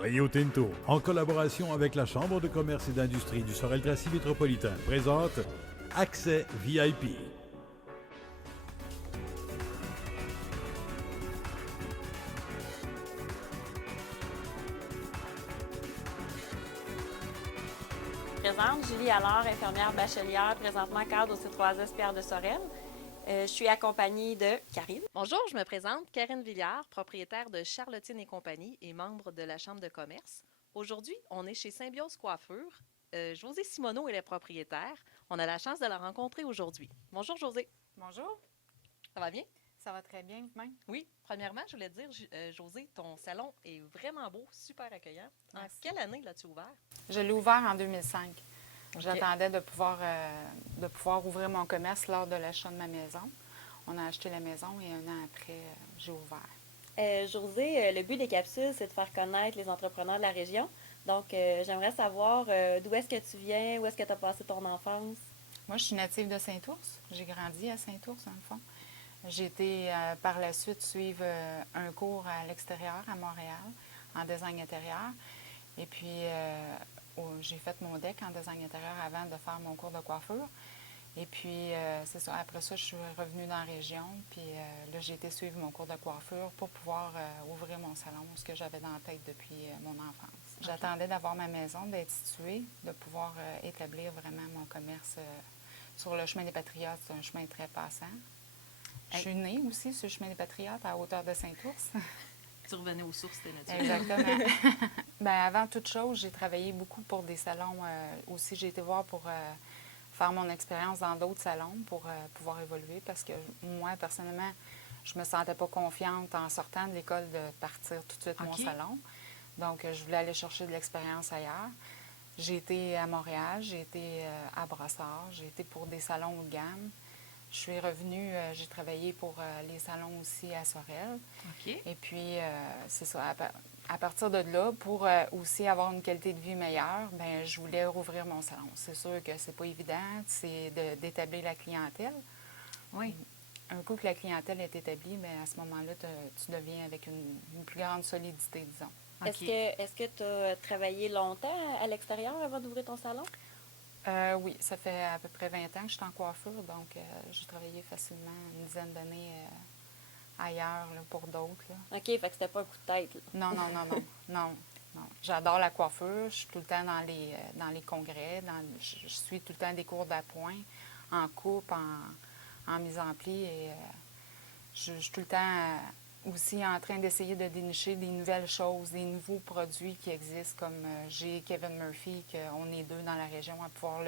Rio Tinto, en collaboration avec la Chambre de commerce et d'industrie du Sorel-Tracy métropolitain, présente Accès VIP. Présente Julie Allard, infirmière bachelière, présentement cadre au C3S Pierre de Sorel. Je suis accompagnée de Karine. Bonjour, je me présente, Karine Villiard, propriétaire de Charlottine et compagnie et membre de la Chambre de commerce. Aujourd'hui, on est chez Symbiose Coiffure. Josée Simoneau est la propriétaire. On a la chance de la rencontrer aujourd'hui. Bonjour Josée. Bonjour. Ça va bien? Ça va très bien vous-même? Oui. Premièrement, je voulais te dire, Josée, ton salon est vraiment beau, super accueillant. En Merci. quelle année l'as-tu ouvert? Je l'ai ouvert en 2005. OK. J'attendais de pouvoir ouvrir mon commerce lors de l'achat de ma maison. On a acheté la maison et un an après, j'ai ouvert. Josée, le but des capsules, c'est de faire connaître les entrepreneurs de la région. Donc, j'aimerais savoir d'où est-ce que tu viens, où est-ce que tu as passé ton enfance? Moi, je suis native de Saint-Ours. J'ai grandi à Saint-Ours, dans le fond. J'ai été par la suite suivre un cours à l'extérieur, à Montréal, en design intérieur. Et puis, j'ai fait mon DEC en design intérieur avant de faire mon cours de coiffure. Et puis, c'est ça. Après ça, je suis revenue dans la région. Puis là, j'ai été suivre mon cours de coiffure pour pouvoir ouvrir mon salon, ce que j'avais dans la tête depuis mon enfance. OK. J'attendais d'avoir ma maison, d'être située, de pouvoir établir vraiment mon commerce sur le chemin des Patriotes. C'est un chemin très passant. Je suis née aussi sur le chemin des Patriotes à hauteur de Saint-Ours. Tu revenais aux sources, c'était naturel. Exactement. Bien, avant toute chose, j'ai travaillé beaucoup pour des salons. Aussi, j'ai été voir pour faire mon expérience dans d'autres salons pour pouvoir évoluer parce que moi, personnellement, je me sentais pas confiante en sortant de l'école de partir tout de suite mon OK. salon. Donc, je voulais aller chercher de l'expérience ailleurs. J'ai été à Montréal, j'ai été à Brossard, j'ai été pour des salons haut de gamme. Je suis revenue, j'ai travaillé pour les salons aussi à Sorel. OK. Et puis, c'est ça, à partir de là, pour aussi avoir une qualité de vie meilleure, bien, je voulais rouvrir mon salon. C'est sûr que c'est pas évident, c'est d'établir la clientèle. Oui. Un coup que la clientèle est établie, bien, à ce moment-là, tu deviens avec une plus grande solidité, disons. OK. Est-ce que tu as travaillé longtemps à l'extérieur avant d'ouvrir ton salon? Oui, ça fait à peu près 20 ans que je suis en coiffure, donc j'ai travaillé facilement une dizaine d'années ailleurs là, pour d'autres. Là. OK, fait que c'était pas un coup de tête. Là. Non. J'adore la coiffure. Je suis tout le temps dans les congrès. Je suis tout le temps des cours d'appoint, en coupe, en mise en pli. Et je suis tout le temps aussi en train d'essayer de dénicher des nouvelles choses, des nouveaux produits qui existent, comme j'ai Kevin Murphy, qu'on est deux dans la région à pouvoir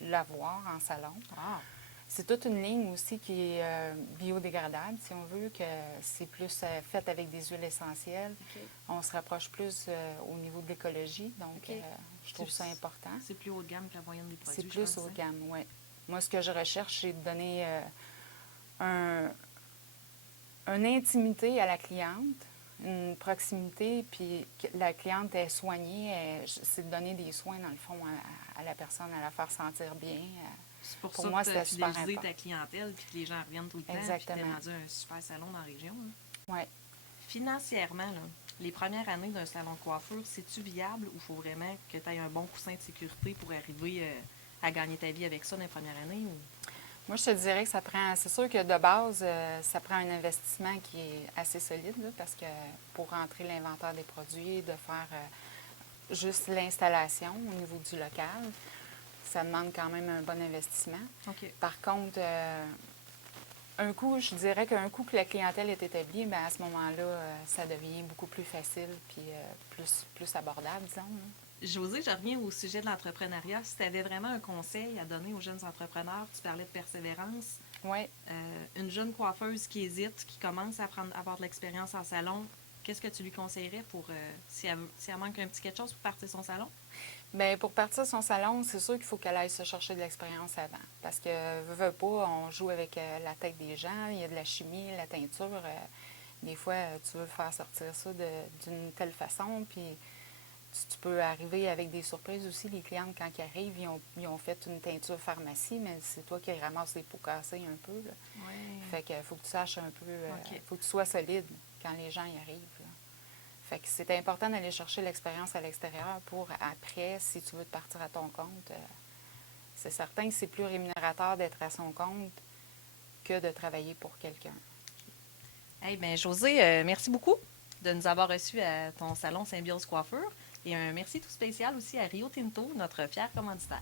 l'avoir en salon. Ah. C'est toute une ligne aussi qui est biodégradable, si on veut, que c'est plus fait avec des huiles essentielles. OK. On se rapproche plus au niveau de l'écologie, donc OK. je trouve ça important. C'est plus haut de gamme que la moyenne des produits. C'est je plus pense, haut de hein? gamme, oui. Moi, ce que je recherche, c'est de donner une intimité à la cliente, une proximité, puis que la cliente est soignée. C'est de donner des soins, dans le fond, à la personne, à la faire sentir bien. C'est pour Pour ça moi, que tu as c'était super fidélisé important. ta clientèle puis que les gens reviennent tout le temps. Exactement. Puis tu es rendu un super salon dans la région. Hein. Oui. Financièrement, là, les premières années d'un salon de coiffure, c'est-tu viable ou il faut vraiment que tu aies un bon coussin de sécurité pour arriver à gagner ta vie avec ça dans les premières années? Ou... Moi, je te dirais que ça prend. C'est sûr que de base, ça prend un investissement qui est assez solide, là, parce que pour rentrer l'inventaire des produits, de faire juste l'installation au niveau du local, ça demande quand même un bon investissement. OK. Par contre, je dirais qu'un coup que la clientèle est établie, bien, à ce moment-là, ça devient beaucoup plus facile puis plus abordable, disons. Là. Josée, je reviens au sujet de l'entrepreneuriat. Si tu avais vraiment un conseil à donner aux jeunes entrepreneurs, tu parlais de persévérance. Oui. Une jeune coiffeuse qui hésite, qui commence à avoir de l'expérience en salon, qu'est-ce que tu lui conseillerais pour si elle manque un petit quelque chose pour partir son salon? Bien, pour partir son salon, c'est sûr qu'il faut qu'elle aille se chercher de l'expérience avant. Parce que, veux pas, on joue avec la tête des gens, il y a de la chimie, la teinture. Des fois, tu veux faire sortir ça d'une telle façon, puis tu peux arriver avec des surprises aussi. Les clientes, quand ils arrivent, ils ont fait une teinture pharmacie, mais c'est toi qui ramasses les pots cassés un peu. Là. Oui. Fait qu'il faut que tu saches un peu, OK. faut que tu sois solide quand les gens y arrivent. Là. Fait que c'est important d'aller chercher l'expérience à l'extérieur pour après, si tu veux te partir à ton compte, c'est certain que c'est plus rémunérateur d'être à son compte que de travailler pour quelqu'un. Hey, bien, Josée, merci beaucoup de nous avoir reçus à ton salon Symbiose Coiffure. Et un merci tout spécial aussi à Rio Tinto, notre fier commanditaire.